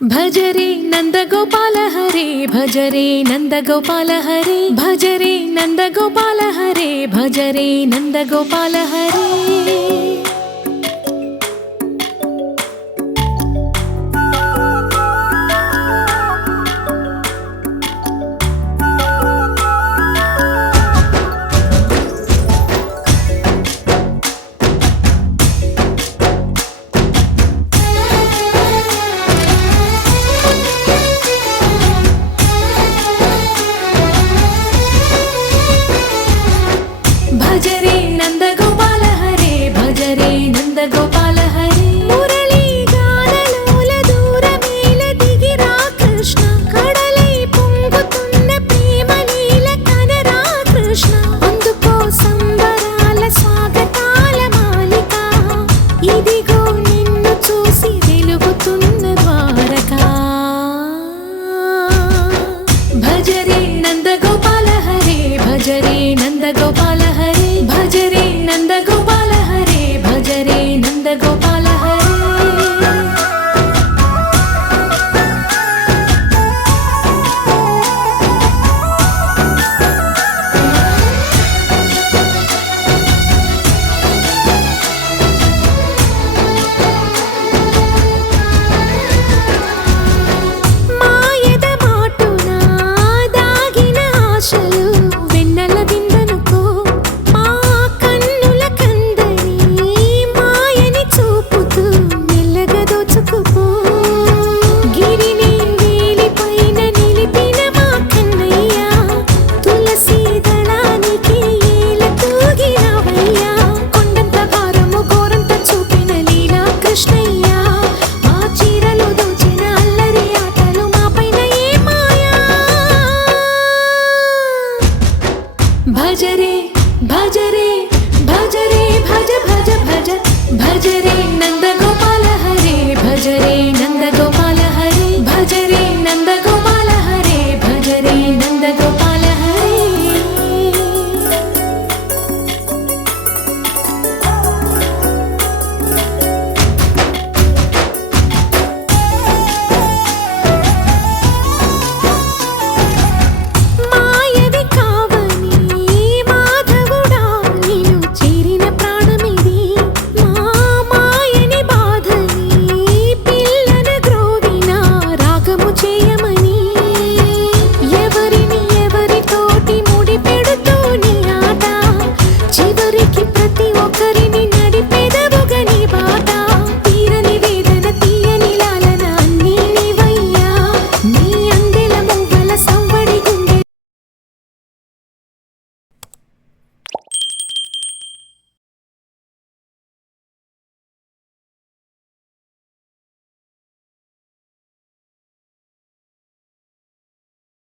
భజరే నందగోపాల హరే భజరే నందగోపాల హరే భజరే నందగోపాల హరే భజరే నందగోపాల హరే భజరే నందగోపాల హరే భజరే నందగోపాల హరే మురళీ గానలోల దూరమేల దిగిరా కృష్ణ కడలై పొంగుతున్న ప్రేమ లీల కనరా కృష్ణ అందుకో సంబరాల స్వాగతాల మాలిక ఇదిగో నిన్ను చూసి వెలుగుతున్న ద్వారకా భజరే నందగోపాల